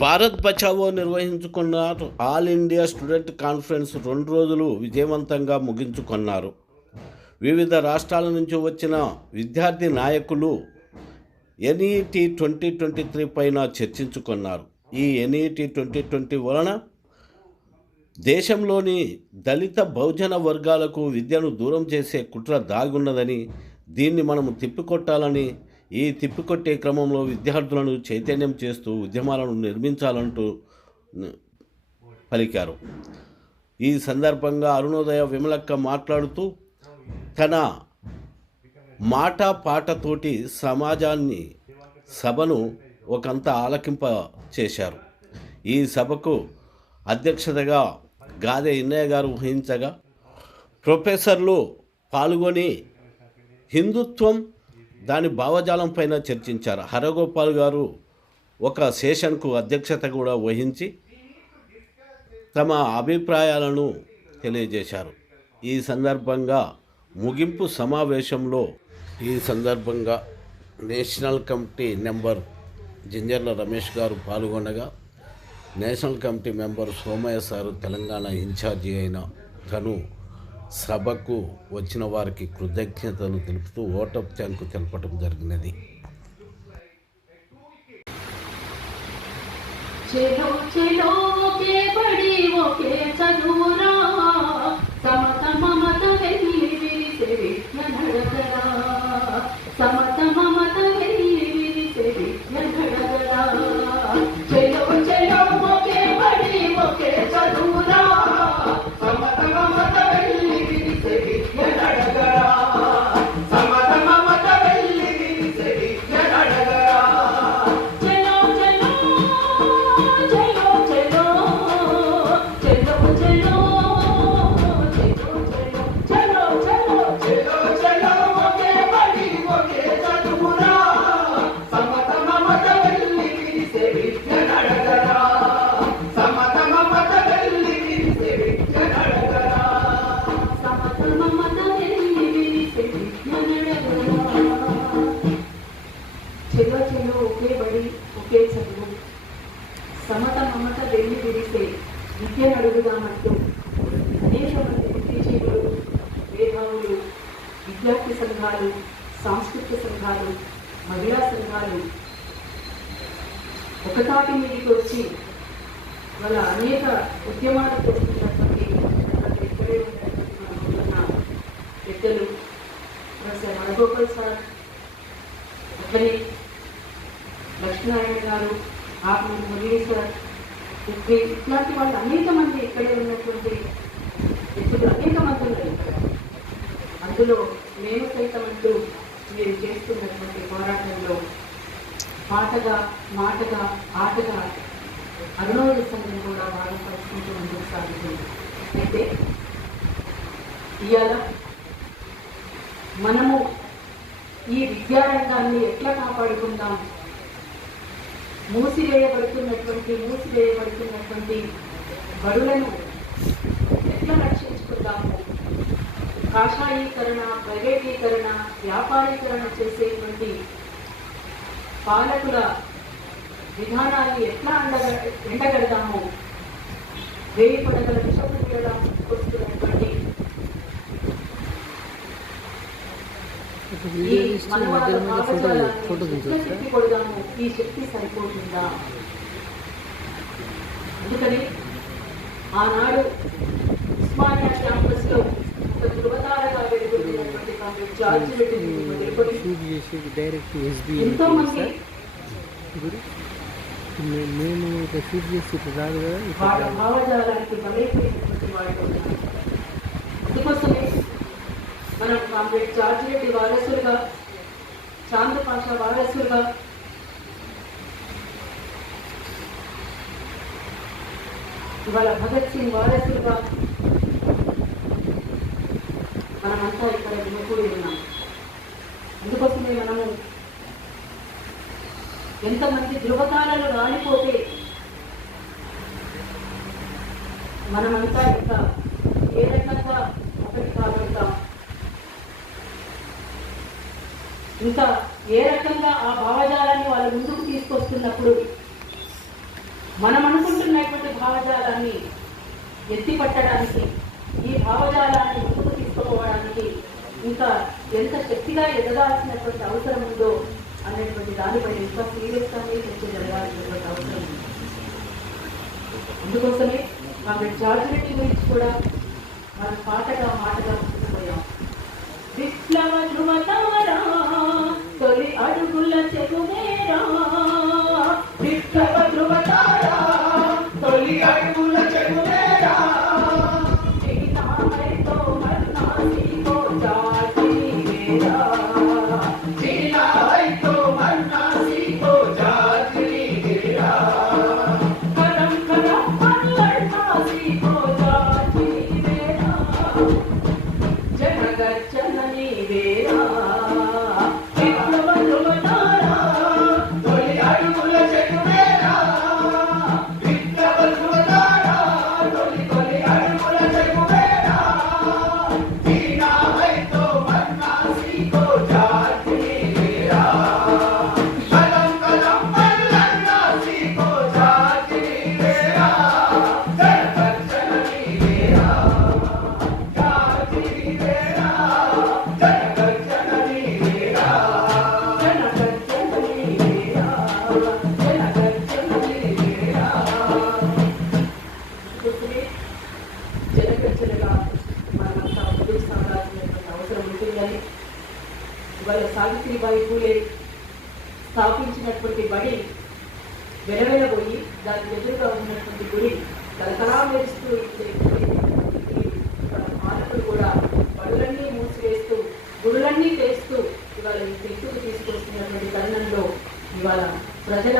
భారత్ బచావో నిర్వహించుకున్న all India student conference 2 రోజులు విజయవంతంగా ముగించుకున్నారు. వివిధ రాష్ట్రాల నుంచి వచ్చిన విద్యార్థి నాయకులు ఎన్ఈటీ 2023 పైన చర్చించుకున్నారు. ఈ ఎన్ఈటీ 2020 వలన దేశంలోని దళిత బహుజన వర్గాలకు విద్యను దూరం చేసే కుట్ర దాగున్నదని, దీన్ని మనము తిప్పికొట్టాలని, ఈ తిప్పికొట్టే క్రమంలో విద్యార్థులను చైతన్యం చేస్తూ ఉద్యమాలను నిర్మించాలంటూ పలికారు. ఈ సందర్భంగా అరుణోదయ విమలక్క మాట్లాడుతూ తన మాట పాటతోటి సభను ఒకంత ఆలకింప చేశారు. ఈ సభకు అధ్యక్షతగా గాదె ఇన్నయ్య గారు వహించగా ప్రొఫెసర్లు పాల్గొని హిందుత్వం దాని భావజాలం పైన చర్చించారు. హరగోపాల్ గారు ఒక సెషన్కు అధ్యక్షత కూడా వహించి తమ అభిప్రాయాలను తెలియజేశారు. ఈ సందర్భంగా ముగింపు సమావేశంలో national committee member Jinjarla Ramesh గారు పాల్గొనగా, national committee member Somayya sir Telangana incharge అయిన తను సభకు వచ్చిన వారికి కృతజ్ఞతలు తెలుపుతూ ఓట్ ఆఫ్ థ్యాంక్ తెలపడం జరిగినది. ఒకే బడి ఒకే చదువు, సమత మమత వెళ్ళి విరిసే విద్యను అడుగుదామంటూ అనేక మంది బుద్ధిజీవులు, మేధావులు, విద్యార్థి సంఘాలు, సాంస్కృతిక సంఘాలు, మహిళా సంఘాలు ఒకతాటి మీదకి వచ్చి వాళ్ళ అనేక ఉద్యమాలు చేస్తున్నటువంటి ఇక్కడే ఉన్నటువంటి పెద్దలు ప్రొఫెసర్ హరగోపాల్ సార్, అక్కడే లక్ష్మీనారాయణ గారు, ఆత్మ మురళీ సార్, ఇట్లాంటి వాళ్ళు అనేక మంది ఇక్కడే ఉన్నటువంటి వ్యక్తులు అనేక మంది ఉన్నారు. అందులో మేము సైతం అంటూ మీరు చేస్తున్నటువంటి పోరాటంలో పాటగా, మాటగా, ఆటగా అరుణోదయ సంఘం కూడా బాగా పంచుకుంటూ ముందుకు సాగుతుంది. అయితే ఇవాళ మనము ఈ విద్యారంగాన్ని ఎట్లా కాపాడుకుందాం, మూసివేయబడుతున్నటువంటి బడులను ఎట్లా రక్షించుకుందాము, కాషాయీకరణ, ప్రైవేటీకరణ, వ్యాపారీకరణ చేసేటువంటి పాలకుల విధానాన్ని ఎట్లా ఎండగడదాము, వేయి పడగల విషపు వస్తున్నటువంటి కొడదాము, ఈ శక్తి సరిపోతుందా? అందుకని ఆనాడు ఉస్మానియా క్యాంపస్ లో ఒక ధృవతారగా వెలుగుతున్నటువంటి జార్జ్ రెడ్డి ఎంతో మంది నేను షూట్ చేసి రాదు కదా, వాళ్ళ భావజాలానికి బలైపోయినటువంటి వాళ్ళు. అందుకోసమే మనం కామ్రేడ్ జార్జ్ రెడ్డి వారసులుగా, చాంద్ పాషా వారసులుగా, ఇవాళ భగత్ సింగ్ వారసులుగా మనమంతా ఇక్కడ వినకూడి ఉన్నాం. అందుకోసమే మనము ఎంతమంది ధృవతారాలు రాలిపోతే మనమంతా ఇంకా ఏ రకంగా ఒకటి కాబడతాం, ఇంకా ఏ రకంగా ఆ భావజాలాన్ని వాళ్ళ ముందుకు తీసుకొస్తున్నప్పుడు మనం అనుకుంటున్నటువంటి భావజాలాన్ని ఎత్తిపట్టడానికి, ఈ భావజాలాన్ని ముందుకు తీసుకుపోవడానికి ఇంకా ఎంత శక్తిగా ఎదగాల్సినటువంటి అవసరం ఉందో అనేటువంటి దానిపైన ఇంకా సీరియస్గానే చర్చ జరగాల్సినటువంటి అవసరం ఉంది. అందుకోసమే కామ్రేడ్ జార్జ్ రెడ్డి గురించి కూడా మనం మాటగా ముందుకుపోయాం. విప్లవ ధృవతారా తొలి అడుగుల చెగువేరా, విప్లవ ధృవతారా తొలి అడుగుల చెగువేరా, చీనాతో మర్నాసీతో జాతిని వేరా, చీనాతో మర్నాసీతో జాతిని వేరా, కరం కరం మర్నాసీతో జాతిని వేరా, జనగర్జనని వేరా, విప్లవ ధృవతారా తొలి అడుగుల చెగువేరా, విప్లవ ధృవతారా తొలి అడుగుల చెగువేరా, చీనాతో మర్నాసీతో జాతిని వేరా, కలం కలం మర్నాసీతో జాతిని వేరా, జనగర్జనని వేరా, జాతిని వేరా, జనగర్జనని వేరా, జనగర్జనని వేరా, జనగర్జనని వేరా. అందుకోసమే జనగర్జనగా మనమంతా ముందుకు సాగాల్సినటువంటి అవసరం ఉంటుందని ఇవాళ సావిత్రిబాయి పూలే స్థాపించినటువంటి బడి వెలవెలబోయి దానికి ఎదురుగా ఉన్నటువంటి గుడి కలకలా మెరుస్తూ పాలకులు కూడా బడులన్నీ మూసివేస్తూ గుడులన్నీ చేస్తూ ఇవాళ ఈ తెట్టుకు తీసుకొస్తున్నటువంటి తరుణంలో ఇవాళ ప్రజల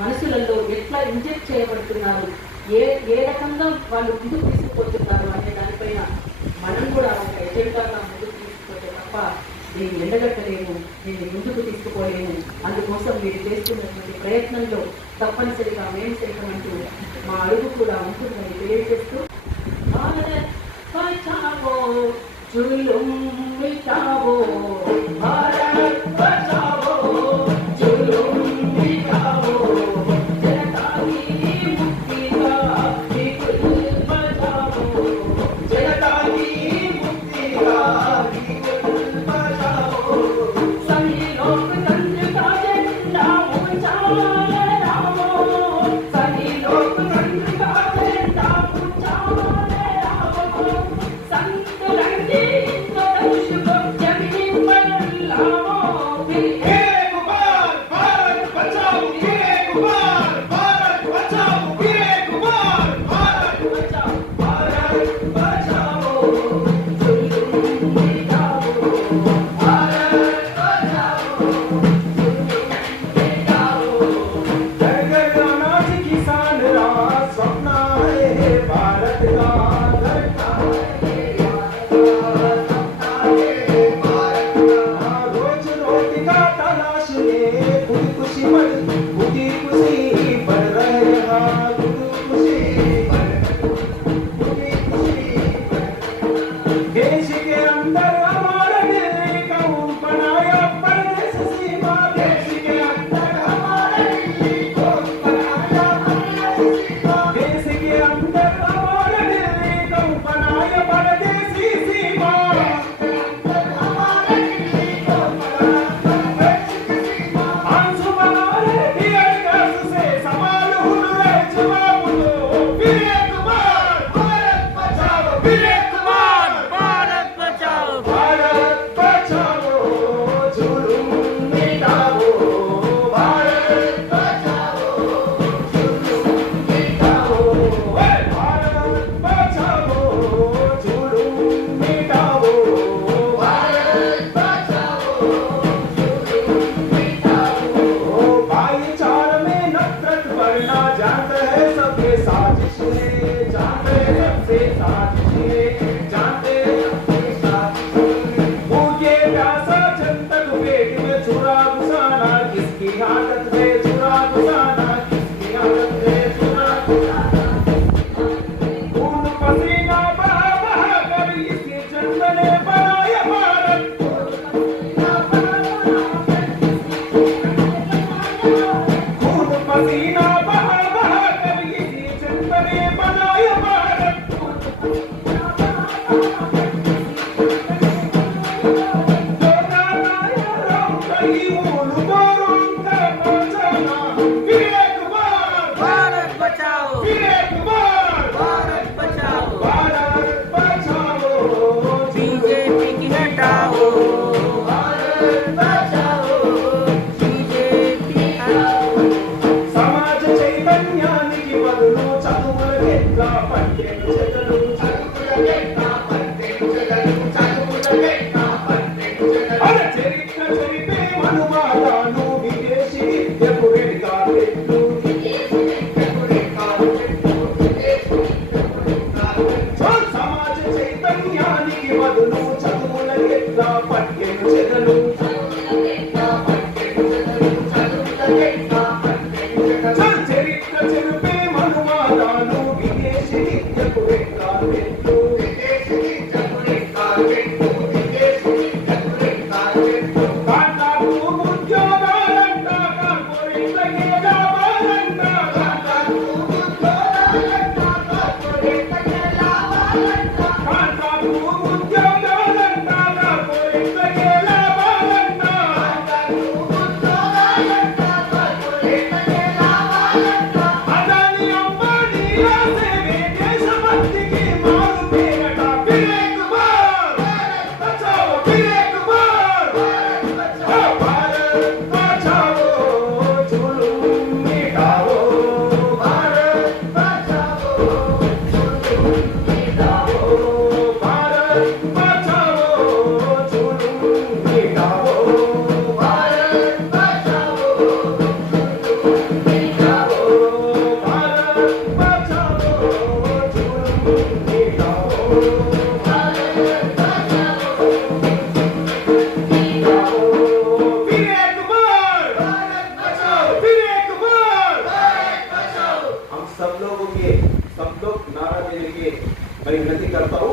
మనసులలో ఎట్లా ఇంజెక్ట్ చేయబడుతున్నారు, ఏ రకంగా వాళ్ళు ముందుకు తీసుకుపోతున్నారు అనే దానిపైన మనం కూడా ఒక ఎజెండాగా ముందుకు తీసుకుపోతే తప్ప దీన్ని ఎండగట్టలేము, దీన్ని ముందుకు తీసుకుపోలేము. అందుకోసం మీరు చేస్తున్నటువంటి ప్రయత్నంలో తప్పనిసరిగా మేము సైతమంటూ మా అడుగు కూడా ఉంటుందని తెలియజేస్తూ, భారత్ బచావో జులుం మిటావో, భారత్ బచావో జులుం మిటావో, जनता की मुक्ति का बिगुल बजाओ, जनता की मुक्ति का बिगुल बजाओ, सभी लोकतंत्र का झंडा ऊंचा लहराओ, सभी लोकतंत्र का झंडा ऊंचा लहराओ, संत रंगे धनुष को जमीन पर लाओ, फिर एक बार भारत बचाओ, एक बार भारत बचाओ, एक बार भारत बचाओ, भारत बचाओ, जुल्म मिटाओ, भारत बचाओ, जुल्म मिटाओ, घर घर अनाज किसान राज सपना है भारत का, घर का सपना है भारत का, रोज रोटी का तलाश में खुद खुशी बढ़ रहे हैं, खुद खुशी देश के अंदर हमारा दिल्ली का बनाया परदेश सीमा, देश के अंदर हमारा दिल्ली को बनाया परदेश सीमा, देश के अंदर हमारा दिल्ली को बनाया परदेसी सीमा, हमारा दिल्ली को बनाया परदेसी सीमा, आंसू बना रहे टीयर गैस से सवाल उड़ रहे जवाब दो, फिर एक बार भारत बचाओ, फिर एक बार भारत बचाओ, भारत बचाओ, जुल्म मिटाओ, भारत बचाओ, जुल्म मिटाओ, भारत बचाओ, जुल्म मिटाओ, भारत बचाओ, जुल्म मिटाओ, भाईचारे में नफरत बढ़ना जानते हैं सबके साजिश है, जानते हैं सबसे साजिश है, जानते हैं सबसे साजिश है, भूखे प्यासा जनता को पेट में छुरा घुसाना किसकी आदत है, छुरा घुसाना किसकी आदत है, छुरा घुसाना खून पसीना बहा बहा कर इसी जन्म ने बनाया भारत, खून पसीना बहा मैं विनती करता हूँ